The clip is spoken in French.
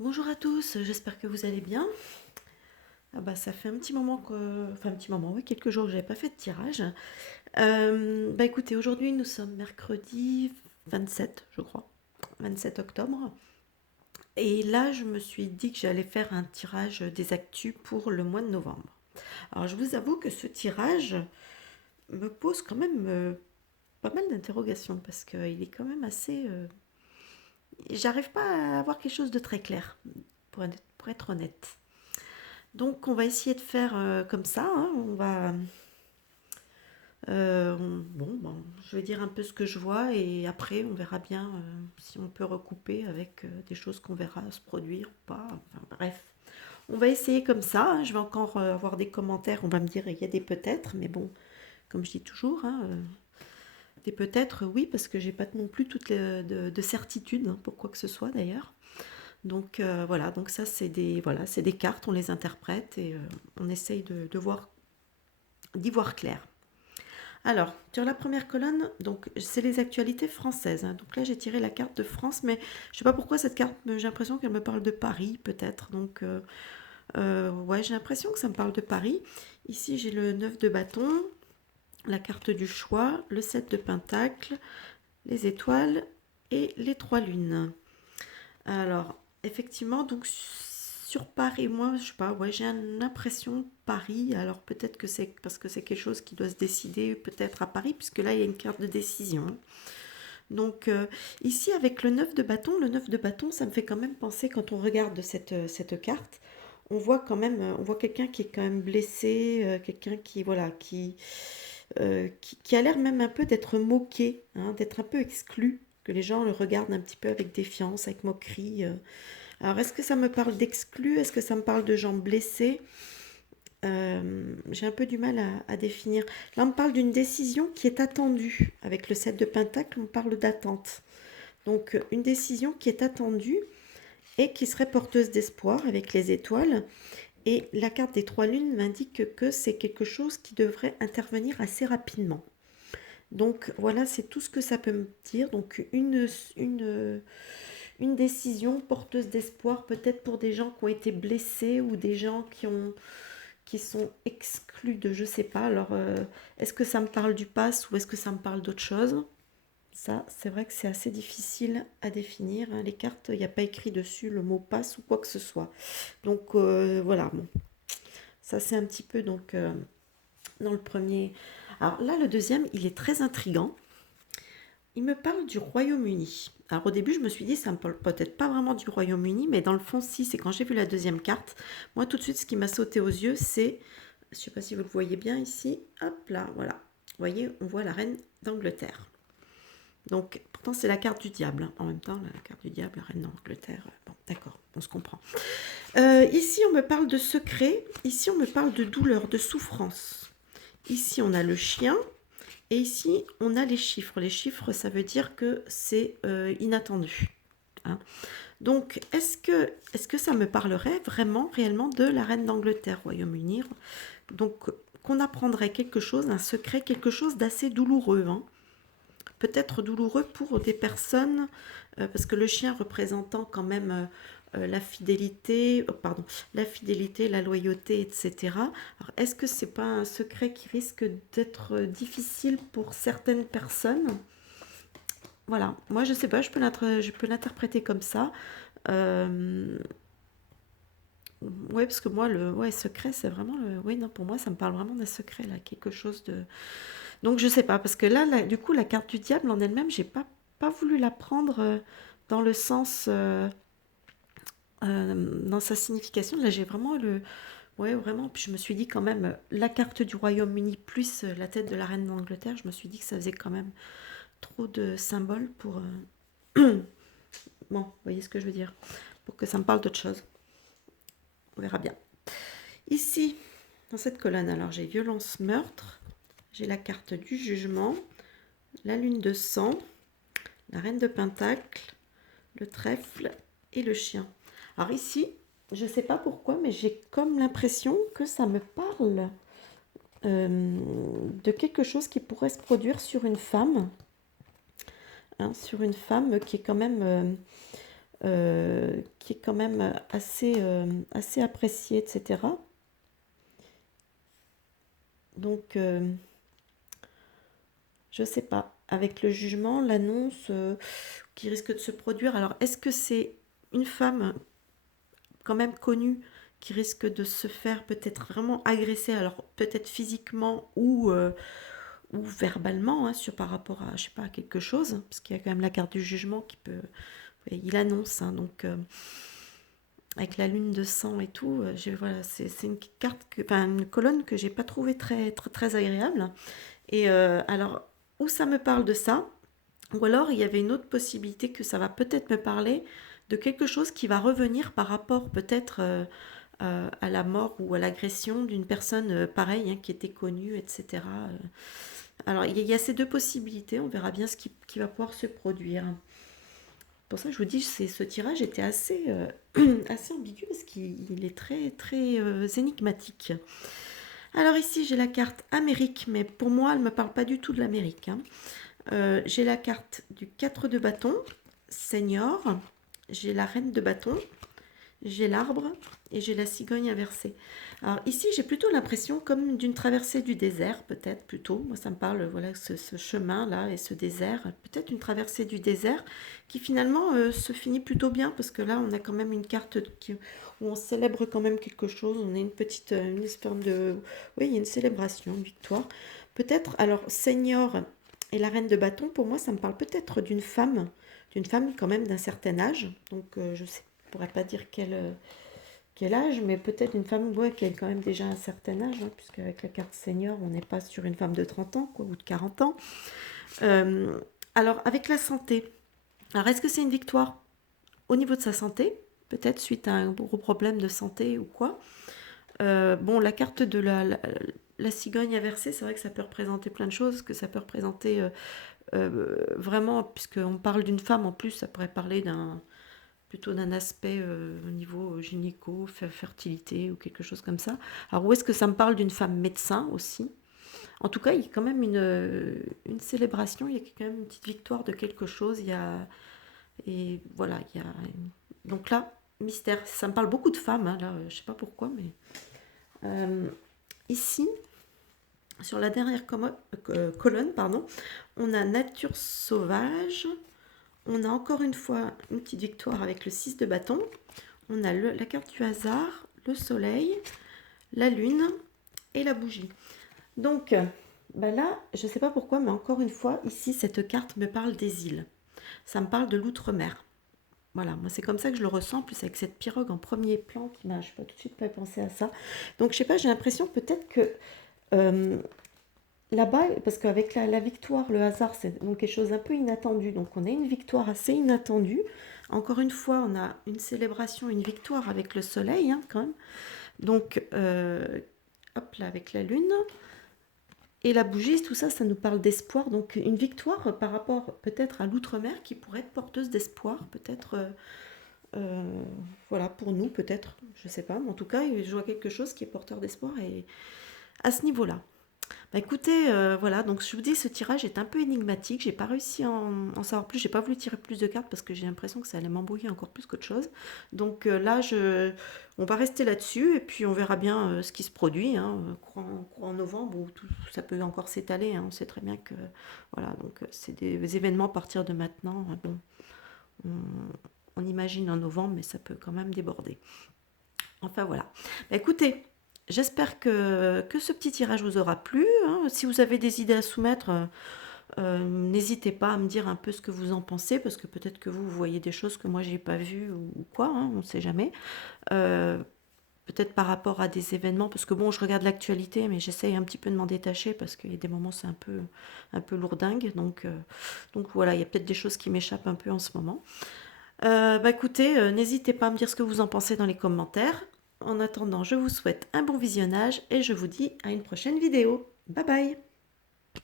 Bonjour à tous, j'espère que vous allez bien. Ah bah ça fait un petit moment que, enfin un petit moment, oui, quelques jours que j'avais pas fait de tirage. Bah écoutez, aujourd'hui nous sommes mercredi 27, je crois, 27 octobre. Et là, je me suis dit que j'allais faire un tirage des actus pour le mois de novembre. Alors je vous avoue que ce tirage me pose quand même pas mal d'interrogations parce qu'il est quand même assez. J'arrive pas à avoir quelque chose de très clair, pour être honnête. Donc on va essayer de faire comme ça, hein. On va, bon, je vais dire un peu ce que je vois et après on verra bien si on peut recouper avec des choses qu'on verra se produire ou pas. Enfin, bref, on va essayer comme ça, hein. Je vais encore avoir des commentaires. On va me dire il y a des peut-être, mais bon, comme je dis toujours, hein, des peut-être, oui, parce que j'ai pas non plus toutes de certitude, hein, pour quoi que ce soit d'ailleurs. Donc voilà, donc ça c'est des voilà, c'est des cartes, on les interprète et on essaye de voir d'y voir clair. Alors, sur la première colonne, donc c'est les actualités françaises, hein. Donc là, j'ai tiré la carte de France, mais je ne sais pas pourquoi cette carte, j'ai l'impression qu'elle me parle de Paris, peut-être. Donc, ouais, j'ai l'impression que ça me parle de Paris. Ici, j'ai le 9 de bâton, la carte du choix, le 7 de pentacle, les étoiles et les trois lunes. Alors, effectivement, donc sur Paris, moi, je sais pas, ouais, j'ai une impression Paris. Alors peut-être que c'est parce que c'est quelque chose qui doit se décider peut-être à Paris, puisque là, il y a une carte de décision. Donc ici, avec le 9 de bâton, ça me fait quand même penser, quand on regarde cette carte, on voit quand même, on voit quelqu'un qui est quand même blessé, quelqu'un qui, voilà, qui a l'air même un peu d'être moqué, hein, d'être un peu exclu, que les gens le regardent un petit peu avec défiance, avec moquerie. Alors, est-ce que ça me parle d'exclus? Est-ce que ça me parle de gens blessés? J'ai un peu du mal à définir. Là, on me parle d'une décision qui est attendue. Avec le 7 de Pentacle, on parle d'attente. Donc, une décision qui est attendue et qui serait porteuse d'espoir avec les étoiles. Et la carte des trois lunes m'indique que c'est quelque chose qui devrait intervenir assez rapidement. Donc, voilà, c'est tout ce que ça peut me dire. Donc, une décision porteuse d'espoir, peut-être pour des gens qui ont été blessés ou des gens qui sont exclus de je sais pas. Alors, est-ce que ça me parle du pass ou est-ce que ça me parle d'autre chose? Ça, c'est vrai que c'est assez difficile à définir, hein. Les cartes, il n'y a pas écrit dessus le mot passe ou quoi que ce soit. Donc voilà, bon. Ça c'est un petit peu donc dans le premier. Alors là, le deuxième, il est très intrigant. Il me parle du Royaume-Uni. Alors au début, je me suis dit, ça me parle peut-être pas vraiment du Royaume-Uni, mais dans le fond, si, c'est quand j'ai vu la deuxième carte. Moi, tout de suite, ce qui m'a sauté aux yeux, c'est, je ne sais pas si vous le voyez bien ici, hop là, voilà. Vous voyez, on voit la reine d'Angleterre. Donc, pourtant, c'est la carte du diable, hein. En même temps, la carte du diable, la reine d'Angleterre. Bon, d'accord, on se comprend. Ici, on me parle de secret. Ici, on me parle de douleur, de souffrance. Ici, on a le chien. Et ici, on a les chiffres. Les chiffres, ça veut dire que c'est inattendu, hein. Donc, est-ce que ça me parlerait vraiment, réellement de la reine d'Angleterre, Royaume-Uni? Donc, qu'on apprendrait quelque chose, un secret, quelque chose d'assez douloureux, hein. Peut-être douloureux pour des personnes, parce que le chien représentant quand même la fidélité, pardon, la fidélité, la loyauté, etc. Alors, est-ce que c'est pas un secret qui risque d'être difficile pour certaines personnes? Voilà, moi je sais pas, je peux l'interpréter comme ça. Euh, ouais, parce que moi, le ouais, secret, c'est vraiment le. Oui, non, pour moi, ça me parle vraiment d'un secret, là, quelque chose de. Donc, je sais pas, parce que là, du coup, la carte du diable en elle-même, j'ai pas voulu la prendre dans le sens. Dans sa signification. Là, j'ai vraiment le. Ouais, vraiment. Puis je me suis dit quand même, la carte du Royaume-Uni plus la tête de la reine d'Angleterre, je me suis dit que ça faisait quand même trop de symboles pour. Bon, vous voyez ce que je veux dire? Pour que ça me parle d'autre chose. On verra bien. Ici, dans cette colonne, alors j'ai violence, meurtre, j'ai la carte du jugement, la lune de sang, la reine de pentacle, le trèfle et le chien. Alors ici, je ne sais pas pourquoi, mais j'ai comme l'impression que ça me parle de quelque chose qui pourrait se produire sur une femme, hein, sur une femme qui est quand même qui est quand même assez apprécié, etc. Donc, je sais pas. Avec le jugement, l'annonce qui risque de se produire. Alors, est-ce que c'est une femme quand même connue qui risque de se faire peut-être vraiment agresser, alors peut-être physiquement ou verbalement, hein, par rapport à, je sais pas, à quelque chose, parce qu'il y a quand même la carte du jugement qui peut... Il annonce, hein, donc avec la lune de sang et tout, voilà, c'est une carte, enfin une colonne que j'ai pas trouvée très agréable. Et alors, où ça me parle de ça, ou alors il y avait une autre possibilité que ça va peut-être me parler de quelque chose qui va revenir par rapport peut-être à la mort ou à l'agression d'une personne pareille, hein, qui était connue, etc. Alors il y a ces deux possibilités, on verra bien qui va pouvoir se produire. Pour ça, je vous dis, ce tirage était assez ambigu parce qu'il est très énigmatique. Alors ici, j'ai la carte Amérique, mais pour moi, elle ne me parle pas du tout de l'Amérique, hein. J'ai la carte du 4 de bâton, Seigneur. J'ai la reine de bâton. J'ai l'arbre et j'ai la cigogne inversée. Alors ici, j'ai plutôt l'impression comme d'une traversée du désert, peut-être plutôt. Moi, ça me parle, voilà, ce chemin-là et ce désert. Peut-être une traversée du désert qui finalement se finit plutôt bien parce que là, on a quand même une carte où on célèbre quand même quelque chose. On a une petite, une espèce de... Oui, il y a une célébration, une victoire. Peut-être, alors, Seigneur et la reine de bâton, pour moi, ça me parle peut-être d'une femme quand même d'un certain âge. Donc, je sais, je pourrais pas dire quel âge, mais peut-être une femme, ouais, qui a quand même déjà un certain âge, hein, puisque avec la carte senior, on n'est pas sur une femme de 30 ans, quoi, ou de 40 ans. Euh, alors, avec la santé, alors est-ce que c'est une victoire au niveau de sa santé, peut-être suite à un gros problème de santé ou quoi? Bon, la carte de la cigogne inversée, c'est vrai que ça peut représenter plein de choses, que ça peut représenter vraiment, puisqu'on parle d'une femme en plus, ça pourrait parler plutôt d'un aspect au niveau gynéco, fertilité ou quelque chose comme ça. Alors où est-ce que ça me parle d'une femme médecin aussi? En tout cas, il y a quand même une célébration, il y a quand même une petite victoire de quelque chose. Et voilà, donc là, mystère, ça me parle beaucoup de femmes, hein, là, je sais pas pourquoi, mais euh, ici, sur la dernière colonne, pardon, on a nature sauvage. On a encore une fois une petite victoire avec le 6 de bâton. On a la carte du hasard, le soleil, la lune et la bougie. Donc, ben là, je ne sais pas pourquoi, mais encore une fois, ici, cette carte me parle des îles. Ça me parle de l'outre-mer. Voilà, moi c'est comme ça que je le ressens, plus avec cette pirogue en premier plan qui m'a, je sais pas, tout de suite pas pensé à ça. Donc, je sais pas, j'ai l'impression peut-être que euh, là-bas, parce qu'avec la victoire, le hasard, c'est donc quelque chose d'un peu inattendu. Donc on a une victoire assez inattendue. Encore une fois, on a une célébration, une victoire avec le soleil, hein, quand même. Donc, hop là, avec la lune. Et la bougie, tout ça, ça nous parle d'espoir. Donc une victoire par rapport peut-être à l'outre-mer qui pourrait être porteuse d'espoir, peut-être, voilà, pour nous, peut-être, je sais pas. Mais en tout cas, je vois quelque chose qui est porteur d'espoir et à ce niveau-là. Bah écoutez, voilà, donc je vous dis, ce tirage est un peu énigmatique. J'ai pas réussi à en savoir plus. J'ai pas voulu tirer plus de cartes parce que j'ai l'impression que ça allait m'embrouiller encore plus qu'autre chose. Donc là, on va rester là-dessus et puis on verra bien ce qui se produit, hein, courant novembre où ça peut encore s'étaler, hein. On sait très bien que, voilà, donc c'est des événements à partir de maintenant, hein. Bon, on imagine en novembre, mais ça peut quand même déborder. Enfin voilà. Bah, écoutez, j'espère que ce petit tirage vous aura plu, hein. Si vous avez des idées à soumettre, n'hésitez pas à me dire un peu ce que vous en pensez, parce que peut-être que vous voyez des choses que moi j'ai pas vues ou quoi, hein, on ne sait jamais. Euh, Peut-être par rapport à des événements, parce que bon, je regarde l'actualité, mais j'essaye un petit peu de m'en détacher, parce qu'il y a des moments c'est un peu lourdingue. Donc voilà, il y a peut-être des choses qui m'échappent un peu en ce moment. Bah écoutez, n'hésitez pas à me dire ce que vous en pensez dans les commentaires. En attendant, je vous souhaite un bon visionnage et je vous dis à une prochaine vidéo. Bye bye!